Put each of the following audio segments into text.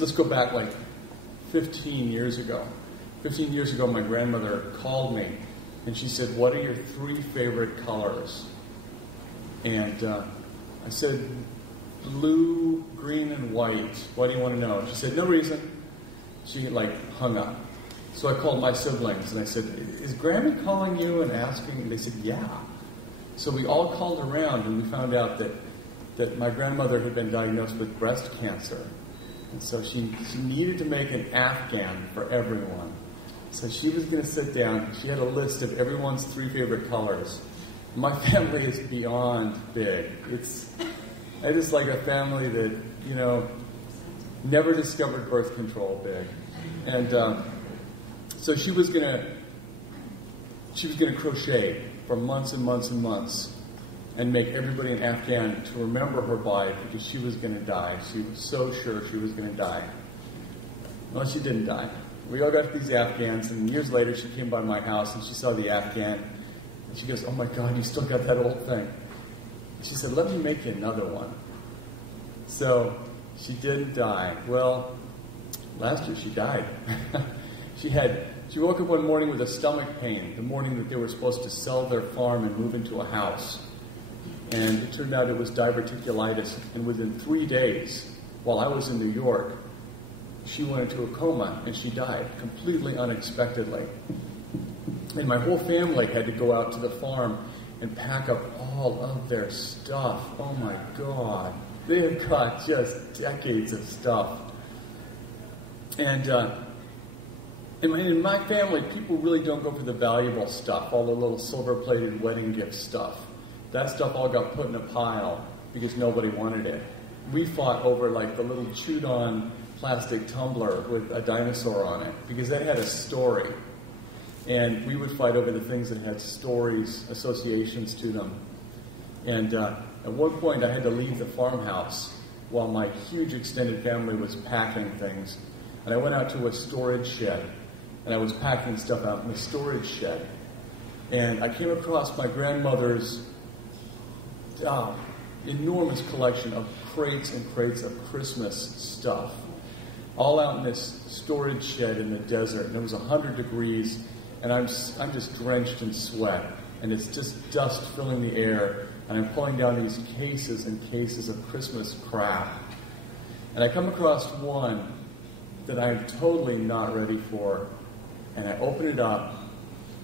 let's go back like 15 years ago. 15 years ago, my grandmother called me, and she said, "What are your 3 favorite colors?" And I said, "Blue, green, and white. Why do you want to know?" She said, "No reason." She hung up. So I called my siblings, and I said, "Is Grammy calling you and asking?" And they said, "Yeah." So we all called around, and we found out that my grandmother had been diagnosed with breast cancer. And so she needed to make an Afghan for everyone. So she was going to sit down. She had a list of everyone's 3 favorite colors. My family is beyond big. I just like a family that, never discovered birth control big. And so she was going to crochet for months and months and months and make everybody an Afghan to remember her by, because she was going to die. She was so sure she was going to die. Well, she didn't die. We all got these Afghans, and years later she came by my house and she saw the Afghan, and she goes, "Oh my God, you still got that old thing." And she said, "Let me make you another one." So she didn't die. Well, last year she died. She woke up one morning with a stomach pain, the morning that they were supposed to sell their farm and move into a house. And it turned out it was diverticulitis. And within 3 days, while I was in New York, she went into a coma and she died completely unexpectedly. And my whole family had to go out to the farm and pack up all of their stuff. Oh my God. They have got just decades of stuff. And in my family, people really don't go for the valuable stuff, all the little silver-plated wedding gift stuff. That stuff all got put in a pile because nobody wanted it. We fought over the little chewed-on plastic tumbler with a dinosaur on it because that had a story. And we would fight over the things that had stories, associations to them. And at one point, I had to leave the farmhouse while my huge extended family was packing things. And I went out to a storage shed, and I was packing stuff out in the storage shed. And I came across my grandmother's enormous collection of crates and crates of Christmas stuff, all out in this storage shed in the desert. And it was 100 degrees, and I'm just drenched in sweat, and it's just dust filling the air, and I'm pulling down these cases and cases of Christmas crap. And I come across one that I'm totally not ready for, and I open it up,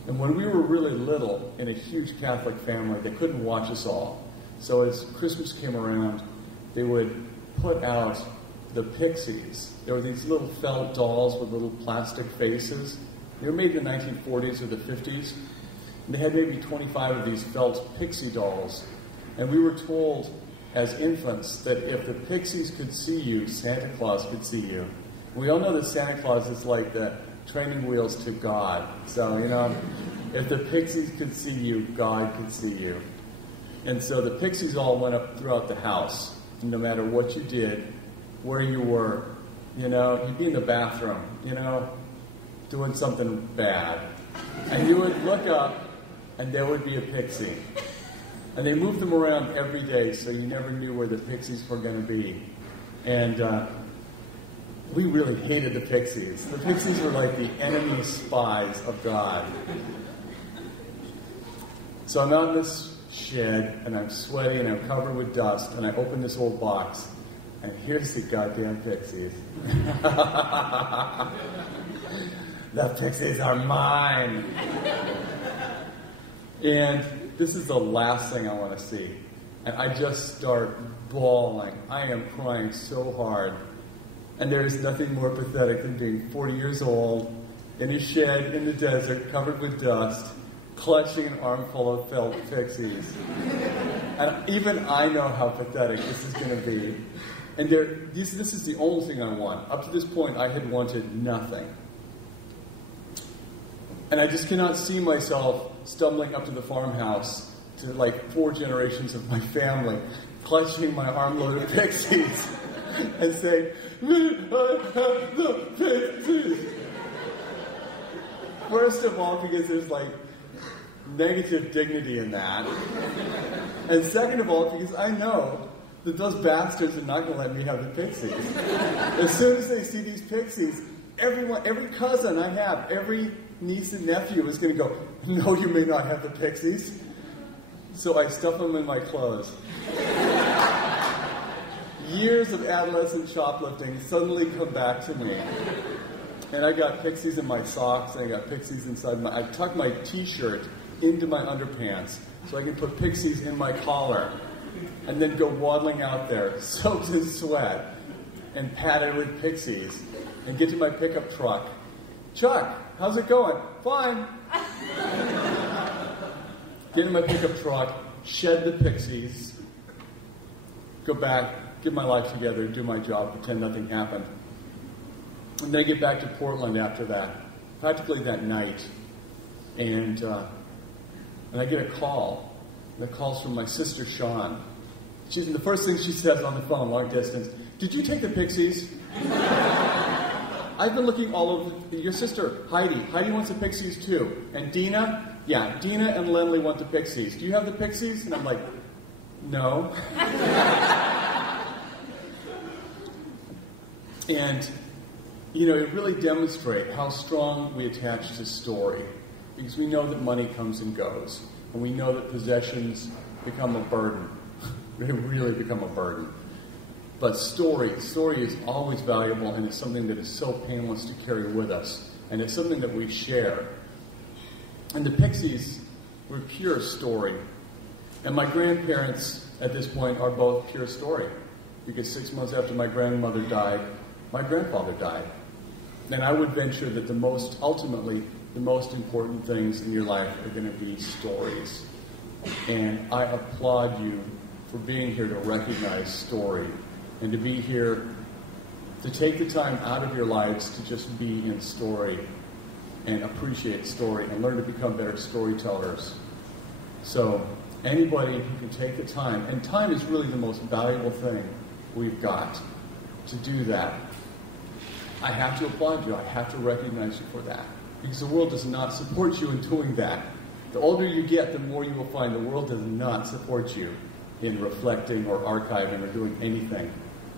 and when we were really little, in a huge Catholic family, they couldn't watch us all. So as Christmas came around, they would put out the pixies. There were these little felt dolls with little plastic faces. They were made in the 1940s or the 50s. And they had maybe 25 of these felt pixie dolls. And we were told as infants that if the pixies could see you, Santa Claus could see you. We all know that Santa Claus is like the training wheels to God. So, if the pixies could see you, God could see you. And so the pixies all went up throughout the house. No matter what you did, where you were, you'd be in the bathroom, doing something bad. And you would look up, and there would be a pixie. And they moved them around every day, so you never knew where the pixies were going to be. And we really hated the pixies. The pixies were like the enemy spies of God. So I'm out in this shed, and I'm sweaty, and I'm covered with dust, and I open this old box, and here's the goddamn pixies. The pixies are mine. And this is the last thing I want to see. And I just start bawling. I am crying so hard. And there is nothing more pathetic than being 40 years old, in a shed in the desert, covered with dust, clutching an armful of felt pixies. And even I know how pathetic this is going to be. And this is the only thing I want. Up to this point, I had wanted nothing. And I just cannot see myself stumbling up to the farmhouse to 4 generations of my family, clutching my armload of pixies and saying, "We have the pixies." First of all, because there's negative dignity in that. And second of all, because I know that those bastards are not going to let me have the pixies. As soon as they see these pixies, every cousin I have, every niece and nephew is going to go, no, you may not have the pixies. So I stuff them in my clothes. Years of adolescent shoplifting suddenly come back to me. And I got pixies in my socks, and I got pixies inside I tuck my t-shirt into my underpants so I can put pixies in my collar and then go waddling out there, soaked in sweat and padded with pixies, and get to my pickup truck. Chuck, how's it going? Fine. Get in my pickup truck, shed the pixies, go back, get my life together, do my job, pretend nothing happened. And then I get back to Portland after that, practically that night, and I get a call. The call's from my sister, Sean. The first thing she says on the phone, long distance, did you take the pixies? I've been looking all over. Your sister, Heidi. Heidi wants the pixies too. And Dina? Yeah, Dina and Lindley want the pixies. Do you have the pixies? And I'm like, no. And, it really demonstrates how strong we attach to story. Because we know that money comes and goes. And we know that possessions become a burden. They really become a burden. But story is always valuable, and it's something that is so painless to carry with us. And it's something that we share. And the pixies were pure story. And my grandparents, at this point, are both pure story. Because 6 months after my grandmother died, my grandfather died. And I would venture that ultimately, the most important things in your life are going to be stories. And I applaud you for being here to recognize story and to be here to take the time out of your lives to just be in story and appreciate story and learn to become better storytellers. So anybody who can take the time, and time is really the most valuable thing we've got to do that, I have to applaud you. I have to recognize you for that. Because the world does not support you in doing that. The older you get, the more you will find the world does not support you in reflecting or archiving or doing anything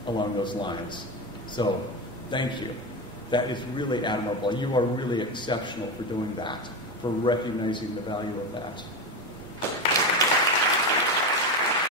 along those lines. So, thank you. That is really admirable. You are really exceptional for doing that, for recognizing the value of that.